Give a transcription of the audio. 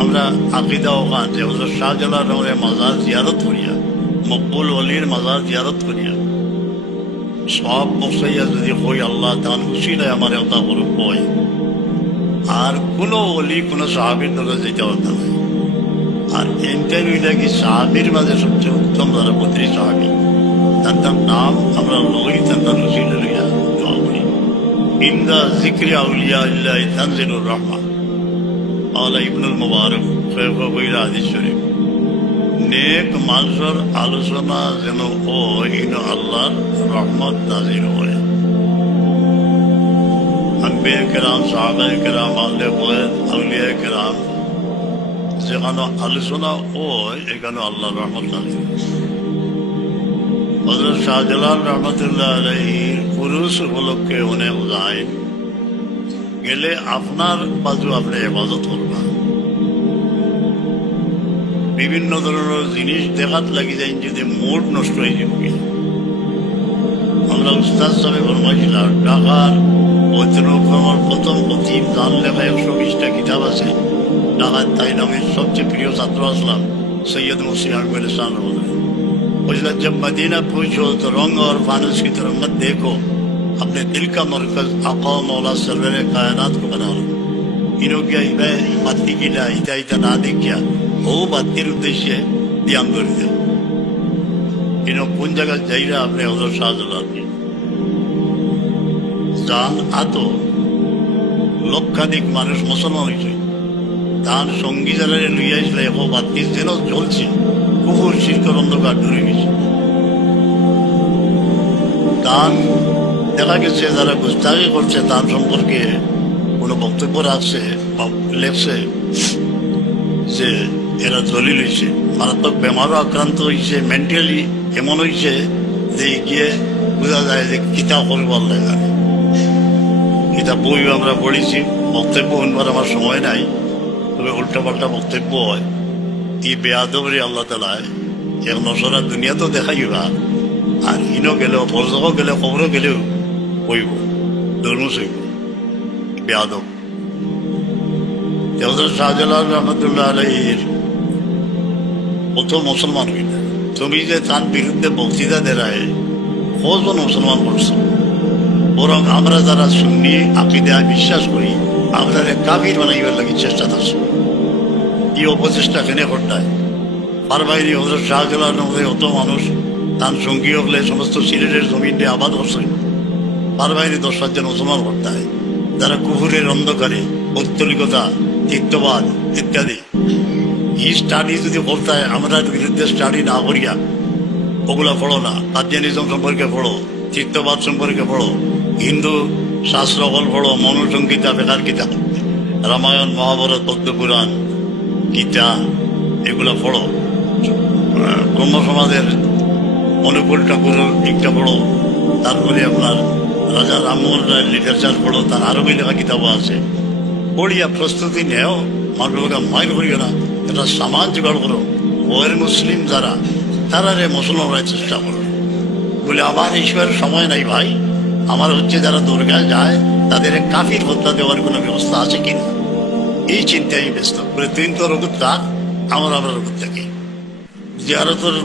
আমরা আকিদা ওখান যে হজরত শাহজালাল রহমানের মাজার জিয়ারত করিয়া, মকবুল অলির মাজার জিয়ারত করিয়া সব বসাইয়া যদি হই আল্লাহ তান খুশি নয় আমার ওটা করুক হয়। আর কোনো অলি কোনো সাহাবির দলে যেতে হতো না। আর এইটাই হইলে কি সাহাবির মাঝে সবচেয়ে উত্তম যারা বদ্রী সাহাবি, তার নাম আমরা লই তার রসিল লইয়া দোয়া করি। ইন্দা জিক্রি আউলিয়া ইল্লাহ তানজিলুর রহমান আলা ইবনুল মুবারক কইরা হাদিস শরীফ। নেক মানুষের আলোচনা যেন ও আল্লাহর রহমত নাজিল হয়। আম্বিয়া কেরাম, সাহাবায়ে কেরাম, আহলে বয়ত, আউলিয়া কেরাম যেখানে আলোচনা হয় এখানে আল্লাহর রহমত নাজিল। হযরত শাহজালাল রহমতুল্লাহ আলাইহির উরুস উপলক্ষে অনেক যায় গেলে আপনার বাজু আপনি ইবাদত করবেন। বিভিন্ন ধরনের জিনিস দেখাত লাগি যায় যদি মুড নষ্ট হয়ে যাবে। আমরা উস্তাদ সাহেব ফরমাইছিলাম ঢাকার বৈদ্যনাথের প্রথম খতিব যার লেখা 120টা কিতাব আছে। ঢাকার তাই নামের সবচেয়ে প্রিয় ছাত্র আসলাম সৈয়দ মুসি আহমেদ শাহ বলছিলাম, जब मदीना पूछो तो रंग और फानुस की तरफ मत देखो, अपने दिल का मरकज आका मौला सरवर कायनात को बना लो। इनो क्या बाती की इता ना देखिया वो बातीर उद्देश्य ध्यान कर दिया। इनो কোন জায়গায় যাইরা আপনি হযরত শাহজালাল জান আতো লক্ষাধিক মানুষ মুসলমান হয়েছে। তার সঙ্গী যারা লইয়া আসলে এখন বাতি যেন জ্বলছে, কুকুর শিরকের অন্ধকার ধরে গেছে। তার দেখা গেছে যারা গুস্তাখি করছে তার সম্পর্কে কোনো বক্তব্য রাখছে বা লেখছে যে এরা দলিল হয়েছে, মারাত্মক বেমারও আক্রান্ত হয়েছে, মেন্টালি এমন হয়েছে যে গিয়ে বোঝা যায় যে কিতাব করবো আল্লাহ জানে। কিতাব বই আমরা পড়েছি, বক্তব্য শুনবার আমার সময় নাই, তবে উল্টাপাল্টা বক্তব্য হয়। এই বেয়াদবরে আল্লাহ তালায় এক নসরা দুনিয়া তো দেখাইবা, আর ইনও গেলেও ফরজও গেলেও খবরও গেলেও কইব দরমুস হইব বেয়াদব। হযরত শাহজালাল রহমতুল্লাহ আলাইহির প্রথম মুসলমান হইল। তুমি যে তার বিরুদ্ধে বক্তৃতা দেয় কজন মুসলমান করছো, বরং আমরা যারা সুন্নি আকীদায় বিশ্বাস করি আমরা কাফির বানাইবার লাগি চেষ্টা করছো। এই অপচেষ্টা কেনে ঘটায় পারবাইনি। হযরত শাহজালাল অত মানুষ তার সঙ্গী হলে সমস্ত সিলেটের জমিনে আবাদ করছে, পারবাইনি 10 জন মুসলমান ঘটায় যারা কুফুরের অন্ধকারে পৌত্তলিকতা, তিক্তবাদ ইত্যাদি এই স্টাডি যদি করতে হয়, আমরা বিরুদ্ধে স্টাডি না করিয়া ওগুলা পড়ো না, কাদিয়ানিজম সম্পর্কে পড়ো, চিত্তবাদ সম্পর্কে পড়ো, হিন্দু শাস্ত্রকল পড়ো, মনুসংহিতা, বেকার গীতা, রামায়ণ, মহাভারত, পদ্মপুরাণ, গীতা এগুলা পড়ো। ব্রহ্ম সমাজের অনুকূল ঠাকুরের দিকটা পড়ো, তারপরে আপনার রাজা রামমোহন রায়ের লিটারেচার পড়ো, তার আরবি লেখা কিতাবও আছে। পড়িয়া প্রস্তুতি নেও, মানুষকে মাইর করিও না, এটা সমাজ জোগাড় করো। ওয়ের মুসলিম যারা তারা মুসলমান হওয়ার চেষ্টা করো। বলে আমার ঈশ্বরের সময় নাই ভাই, আমার হচ্ছে যারা দুর্গায় যায় তাদের কাফির হত্যা দেওয়ার কোনো ব্যবস্থা আছে কিনা এই চিন্তায় ব্যস্ত। বলে তুই তোর রঘুত থাক, আমরা রঘুত থাকি। জিয়ারতের